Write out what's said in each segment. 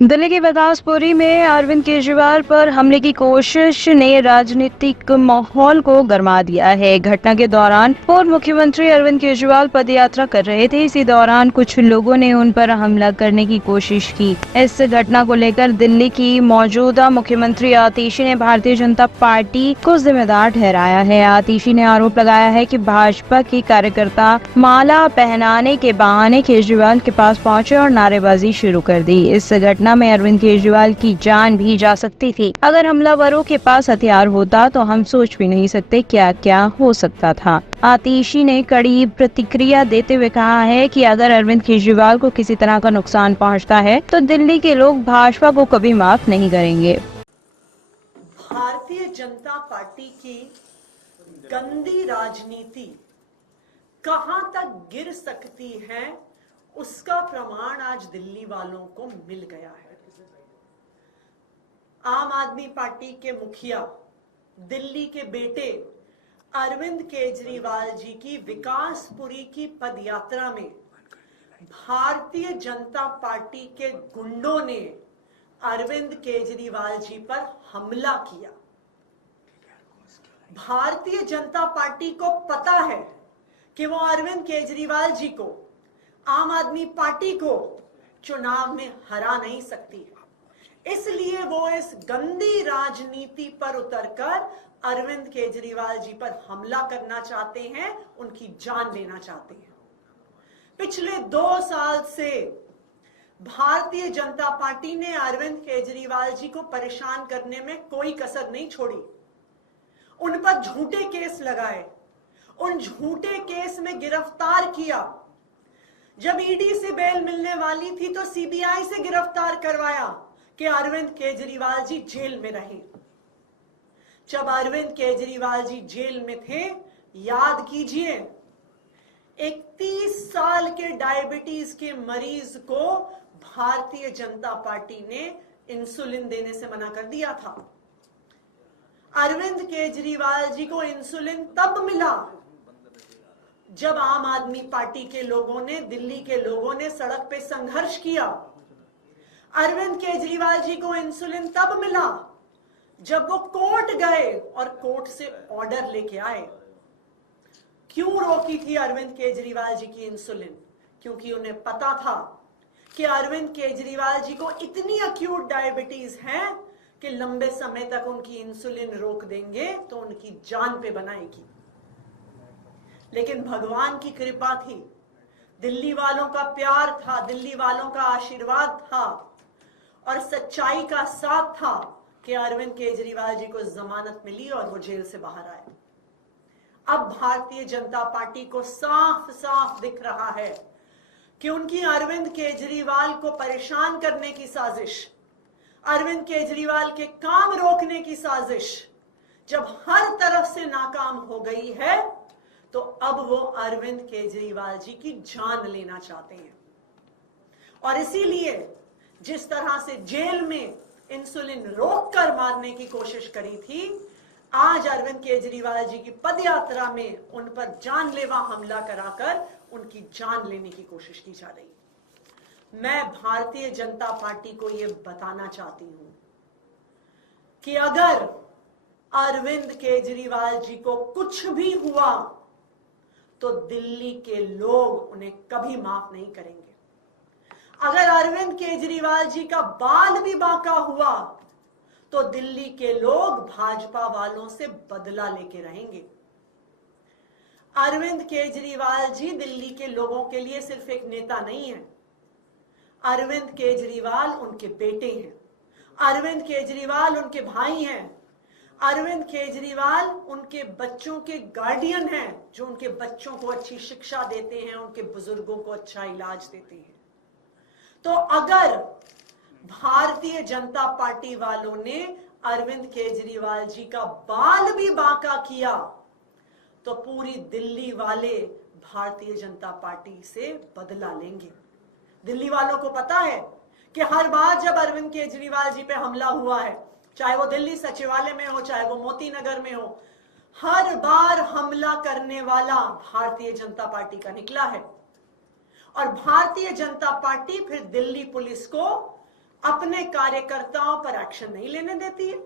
दिल्ली के बिलासपुरी में अरविंद केजरीवाल पर हमले की कोशिश ने राजनीतिक माहौल को गर्मा दिया है। घटना के दौरान पूर्व मुख्यमंत्री अरविंद केजरीवाल पदयात्रा कर रहे थे। इसी दौरान कुछ लोगों ने उन पर हमला करने की कोशिश की। इस घटना को लेकर दिल्ली की मौजूदा मुख्यमंत्री आतिशी ने भारतीय जनता पार्टी को जिम्मेदार ठहराया है। आतिशी ने आरोप लगाया है कि भाजपा के कार्यकर्ता माला पहनाने के बहाने केजरीवाल के पास पहुंचे और नारेबाजी शुरू कर दी। इस घटना में अरविंद केजरीवाल की जान भी जा सकती थी। अगर हमलावरों के पास हथियार होता तो हम सोच भी नहीं सकते क्या क्या हो सकता था। आतिशी ने कड़ी प्रतिक्रिया देते हुए कहा है कि अगर अरविंद केजरीवाल को किसी तरह का नुकसान पहुंचता है तो दिल्ली के लोग भाजपा को कभी माफ नहीं करेंगे। भारतीय जनता पार्टी की गंदी राजनीति कहां तक गिर सकती है, उसका प्रमाण आज दिल्ली वालों को मिल गया है। आम आदमी पार्टी के मुखिया दिल्ली के बेटे अरविंद केजरीवाल जी की विकासपुरी की पदयात्रा में भारतीय जनता पार्टी के गुंडों ने अरविंद केजरीवाल जी पर हमला किया। भारतीय जनता पार्टी को पता है कि वो अरविंद केजरीवाल जी को, आम आदमी पार्टी को चुनाव में हरा नहीं सकती, इसलिए वो इस गंदी राजनीति पर उतरकर अरविंद केजरीवाल जी पर हमला करना चाहते हैं, उनकी जान लेना चाहते हैं। पिछले 2 साल से भारतीय जनता पार्टी ने अरविंद केजरीवाल जी को परेशान करने में कोई कसर नहीं छोड़ी। उन पर झूठे केस लगाए, उन झूठे केस में गिरफ्तार किया। जब ईडी से बेल मिलने वाली थी तो सीबीआई से गिरफ्तार करवाया कि अरविंद केजरीवाल जी जेल में रहे। जब अरविंद केजरीवाल जी जेल में थे, याद कीजिए, एक 30 साल के डायबिटीज के मरीज को भारतीय जनता पार्टी ने इंसुलिन देने से मना कर दिया था। अरविंद केजरीवाल जी को इंसुलिन तब मिला जब आम आदमी पार्टी के लोगों ने, दिल्ली के लोगों ने सड़क पे संघर्ष किया। अरविंद केजरीवाल जी को इंसुलिन तब मिला जब वो कोर्ट गए और कोर्ट से ऑर्डर लेके आए। क्यों रोकी थी अरविंद केजरीवाल जी की इंसुलिन? क्योंकि उन्हें पता था कि अरविंद केजरीवाल जी को इतनी अक्यूट डायबिटीज है कि लंबे समय तक उनकी इंसुलिन रोक देंगे तो उनकी जान पे बनाएगी। लेकिन भगवान की कृपा थी, दिल्ली वालों का प्यार था, दिल्ली वालों का आशीर्वाद था और सच्चाई का साथ था कि अरविंद केजरीवाल जी को जमानत मिली और वो जेल से बाहर आए। अब भारतीय जनता पार्टी को साफ साफ दिख रहा है कि उनकी अरविंद केजरीवाल को परेशान करने की साजिश, अरविंद केजरीवाल के काम रोकने की साजिश जब हर तरफ से नाकाम हो गई है तो अब वो अरविंद केजरीवाल जी की जान लेना चाहते हैं। और इसीलिए जिस तरह से जेल में इंसुलिन रोककर मारने की कोशिश करी थी, आज अरविंद केजरीवाल जी की पदयात्रा में उन पर जानलेवा हमला कराकर उनकी जान लेने की कोशिश की जा रही। मैं भारतीय जनता पार्टी को यह बताना चाहती हूं कि अगर अरविंद केजरीवाल जी को कुछ भी हुआ तो दिल्ली के लोग उन्हें कभी माफ नहीं करेंगे। अगर अरविंद केजरीवाल जी का बाल भी बांका हुआ तो दिल्ली के लोग भाजपा वालों से बदला लेके रहेंगे। अरविंद केजरीवाल जी दिल्ली के लोगों के लिए सिर्फ एक नेता नहीं है, अरविंद केजरीवाल उनके बेटे हैं, अरविंद केजरीवाल उनके भाई हैं, अरविंद केजरीवाल उनके बच्चों के गार्डियन हैं, जो उनके बच्चों को अच्छी शिक्षा देते हैं, उनके बुजुर्गों को अच्छा इलाज देते हैं। तो अगर भारतीय जनता पार्टी वालों ने अरविंद केजरीवाल जी का बाल भी बांका किया तो पूरी दिल्ली वाले भारतीय जनता पार्टी से बदला लेंगे। दिल्ली वालों को पता है कि हर बार जब अरविंद केजरीवाल जी पे हमला हुआ है, चाहे वो दिल्ली सचिवालय में हो, चाहे वो मोती नगर में हो, हर बार हमला करने वाला भारतीय जनता पार्टी का निकला है। और भारतीय जनता पार्टी फिर दिल्ली पुलिस को अपने कार्यकर्ताओं पर एक्शन नहीं लेने देती है,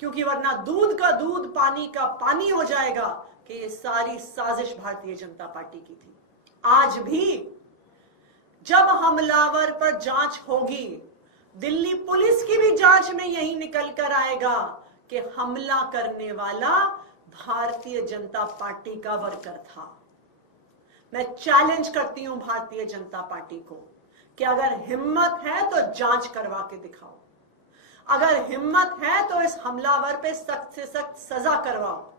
क्योंकि वरना दूध का दूध पानी का पानी हो जाएगा कि ये सारी साजिश भारतीय जनता पार्टी की थी। आज भी जब हमलावर पर जांच होगी, दिल्ली पुलिस की भी जांच में यही निकल कर आएगा कि हमला करने वाला भारतीय जनता पार्टी का वर्कर था। मैं चैलेंज करती हूं भारतीय जनता पार्टी को कि अगर हिम्मत है तो जांच करवा के दिखाओ, अगर हिम्मत है तो इस हमलावर पे सख्त से सख्त सजा करवाओ।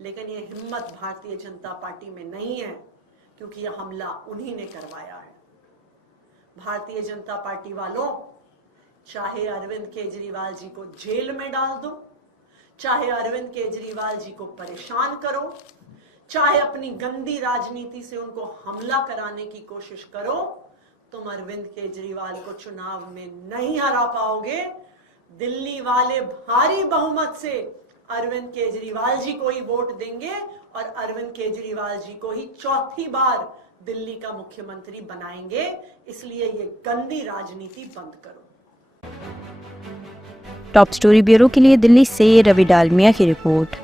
लेकिन ये हिम्मत भारतीय जनता पार्टी में नहीं है, क्योंकि यह हमला उन्हीं ने करवाया है। भारतीय जनता पार्टी वालों, चाहे अरविंद केजरीवाल जी को जेल में डाल दो, चाहे अरविंद केजरीवाल जी को परेशान करो, चाहे अपनी गंदी राजनीति से उनको हमला कराने की कोशिश करो, तुम अरविंद केजरीवाल को चुनाव में नहीं हरा पाओगे। दिल्ली वाले भारी बहुमत से अरविंद केजरीवाल जी को ही वोट देंगे और अरविंद केजरीवाल जी को ही चौथी बार दिल्ली का मुख्यमंत्री बनाएंगे। इसलिए ये गंदी राजनीति बंद करो। टॉप स्टोरी ब्यूरो के लिए दिल्ली से रवि डालमिया की रिपोर्ट।